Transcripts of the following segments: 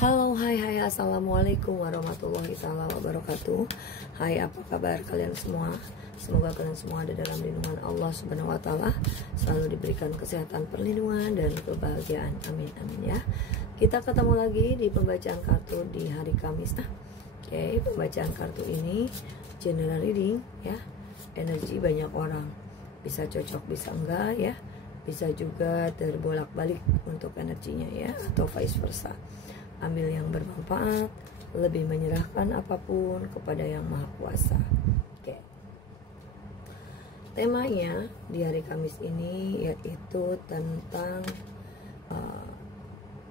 Halo, hai, assalamualaikum warahmatullahi wabarakatuh. Hai, apa kabar kalian semua? Semoga kalian semua ada dalam lindungan Allah Subhanahu wa Ta'ala, selalu diberikan kesehatan, perlindungan, dan kebahagiaan. Amin, amin ya. Kita ketemu lagi di pembacaan kartu di hari Kamis. Oke, pembacaan kartu ini general reading ya. Energi banyak orang, bisa cocok, bisa enggak ya. Bisa juga terbolak-balik untuk energinya ya, atau vice versa. Ambil yang bermanfaat, lebih menyerahkan apapun kepada Yang Maha Kuasa. Oke. Temanya di hari Kamis ini yaitu tentang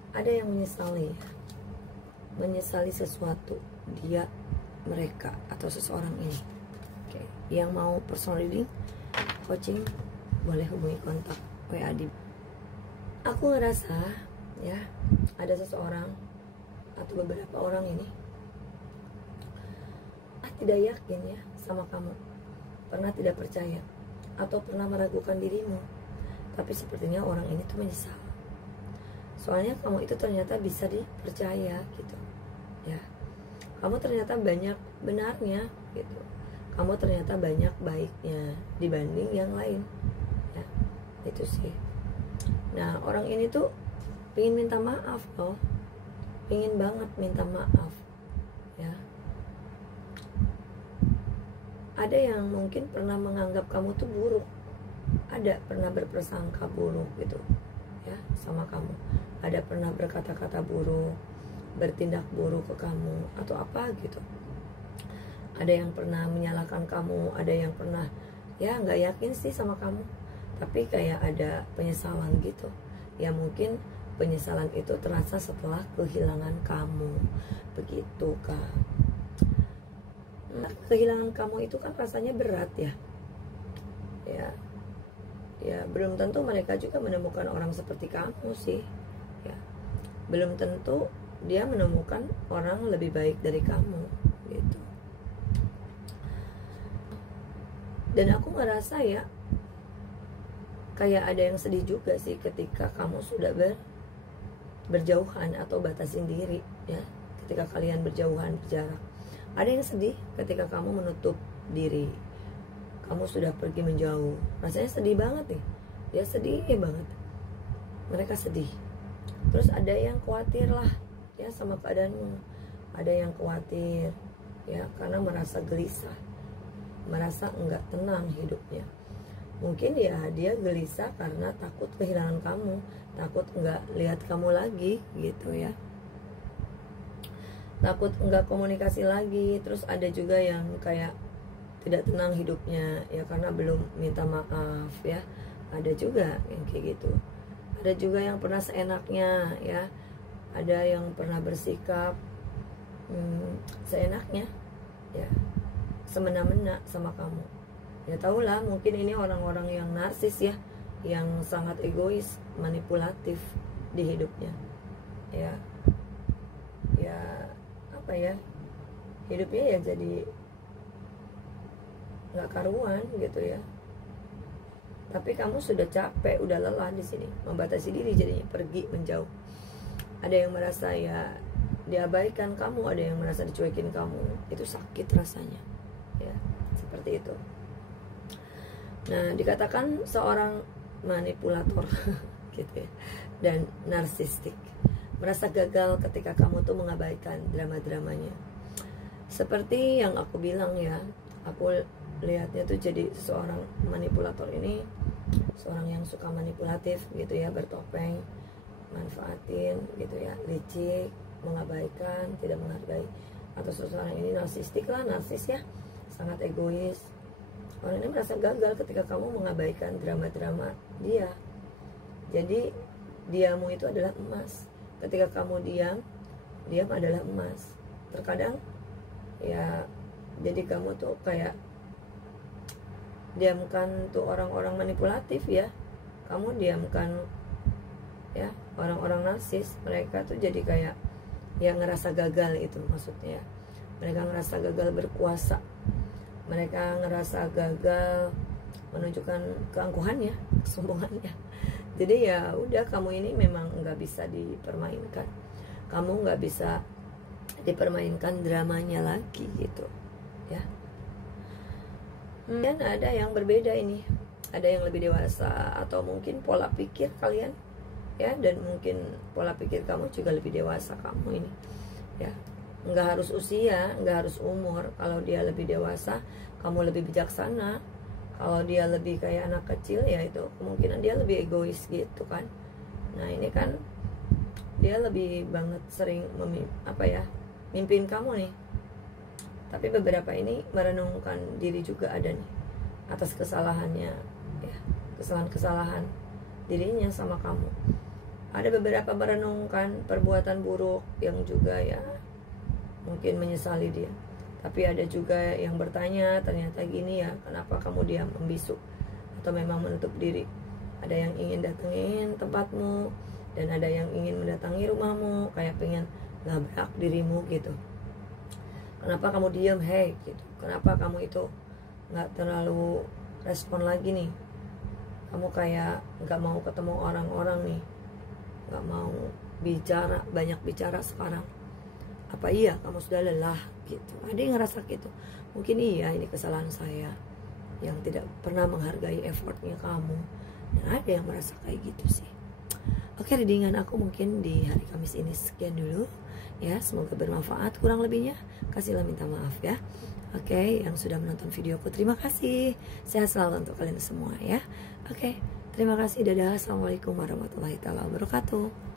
ada yang menyesali sesuatu, dia, mereka, atau seseorang ini. Oke. Yang mau personal reading, coaching, boleh hubungi kontak WA di. Aku ngerasa ya, ada seseorang atau beberapa orang ini tidak yakin ya sama kamu, pernah tidak percaya atau pernah meragukan dirimu, tapi sepertinya orang ini tuh menyesal. Soalnya kamu itu ternyata bisa dipercaya gitu ya, kamu ternyata banyak benarnya gitu, kamu ternyata banyak baiknya dibanding yang lain ya, itu sih. Nah, orang ini tuh pengen minta maaf loh, ingin banget minta maaf ya. Ada yang mungkin pernah menganggap kamu tuh buruk, ada pernah berprasangka buruk gitu ya sama kamu, ada pernah berkata-kata buruk, bertindak buruk ke kamu atau apa gitu. Ada yang pernah menyalahkan kamu, ada yang pernah ya nggak yakin sih sama kamu, tapi kayak ada penyesalan gitu ya. Mungkin penyesalan itu terasa setelah kehilangan kamu, begitu Kak. Nah, kehilangan kamu itu kan rasanya berat ya. Ya, belum tentu mereka juga menemukan orang seperti kamu sih. Ya, belum tentu dia menemukan orang lebih baik dari kamu, gitu. Dan aku ngerasa ya, kayak ada yang sedih juga sih ketika kamu sudah berjauhan atau batasin diri ya, ketika kalian berjauhan, berjarak. Ada yang sedih ketika kamu menutup diri, kamu sudah pergi menjauh, rasanya sedih banget nih, dia sedih banget, mereka sedih. Terus ada yang khawatir lah ya sama keadaanmu, ada yang khawatir ya karena merasa gelisah, merasa enggak tenang hidupnya. Mungkin ya dia gelisah karena takut kehilangan kamu, takut nggak lihat kamu lagi gitu ya, takut nggak komunikasi lagi. Terus ada juga yang kayak tidak tenang hidupnya ya karena belum minta maaf ya, ada juga yang kayak gitu. Ada juga yang pernah seenaknya ya, ada yang pernah bersikap seenaknya ya, semena-mena sama kamu ya. Tahulah, mungkin ini orang-orang yang narsis ya, yang sangat egois, manipulatif di hidupnya ya apa ya, hidupnya ya jadi nggak karuan gitu ya. Tapi kamu sudah capek, udah lelah di sini, membatasi diri, jadinya pergi menjauh. Ada yang merasa ya diabaikan kamu, ada yang merasa dicuekin kamu, itu sakit rasanya ya, seperti itu. Nah, dikatakan seorang manipulator gitu ya, dan narsistik, merasa gagal ketika kamu tuh mengabaikan drama-dramanya. Seperti yang aku bilang ya, aku lihatnya tuh jadi seorang manipulator ini, seorang yang suka manipulatif gitu ya, bertopeng, manfaatin gitu ya, licik, mengabaikan, tidak menghargai. Atau seseorang ini narsistik lah, narsis ya, sangat egois. Orang ini merasa gagal ketika kamu mengabaikan drama-drama dia. Jadi diammu itu adalah emas. Ketika kamu diam adalah emas. Terkadang ya, jadi kamu tuh kayak diamkan tuh orang-orang manipulatif ya, kamu diamkan ya orang-orang narsis. Mereka tuh jadi kayak yang ngerasa gagal, itu maksudnya. Mereka ngerasa gagal berkuasa, mereka ngerasa gagal menunjukkan keangkuhannya, kesombongannya. Jadi ya udah, kamu ini memang nggak bisa dipermainkan. kamu nggak bisa dipermainkan dramanya lagi gitu ya. Dan ada yang berbeda ini, ada yang lebih dewasa, atau mungkin pola pikir kalian ya, dan mungkin pola pikir kamu juga lebih dewasa kamu ini ya. Nggak harus usia, nggak harus umur. Kalau dia lebih dewasa, kamu lebih bijaksana. Kalau dia lebih kayak anak kecil, ya itu kemungkinan dia lebih egois gitu kan. Nah ini kan dia lebih banget sering mimpin kamu nih. Tapi beberapa ini merenungkan diri juga ada nih atas kesalahannya ya, kesalahan-kesalahan dirinya sama kamu. Ada beberapa merenungkan perbuatan buruk yang juga ya mungkin menyesali dia. Tapi ada juga yang bertanya, ternyata gini ya, kenapa kamu diam membisu atau memang menutup diri. Ada yang ingin datengin tempatmu, dan ada yang ingin mendatangi rumahmu, kayak pengen nabrak dirimu gitu. Kenapa kamu diam, hey gitu. Kenapa kamu itu nggak terlalu respon lagi nih. Kamu kayak nggak mau ketemu orang-orang nih, nggak mau bicara, banyak bicara sekarang. Apa iya kamu sudah lelah gitu. Ada yang ngerasa gitu. Mungkin iya ini kesalahan saya yang tidak pernah menghargai effortnya kamu. Dan ada yang merasa kayak gitu sih. Oke, readingan aku mungkin di hari Kamis ini sekian dulu ya. Semoga bermanfaat. Kurang lebihnya kasihlah minta maaf ya. Oke, yang sudah menonton videoku terima kasih. Sehat selalu untuk kalian semua ya. Oke, terima kasih. Dadah. Assalamualaikum warahmatullahi wabarakatuh.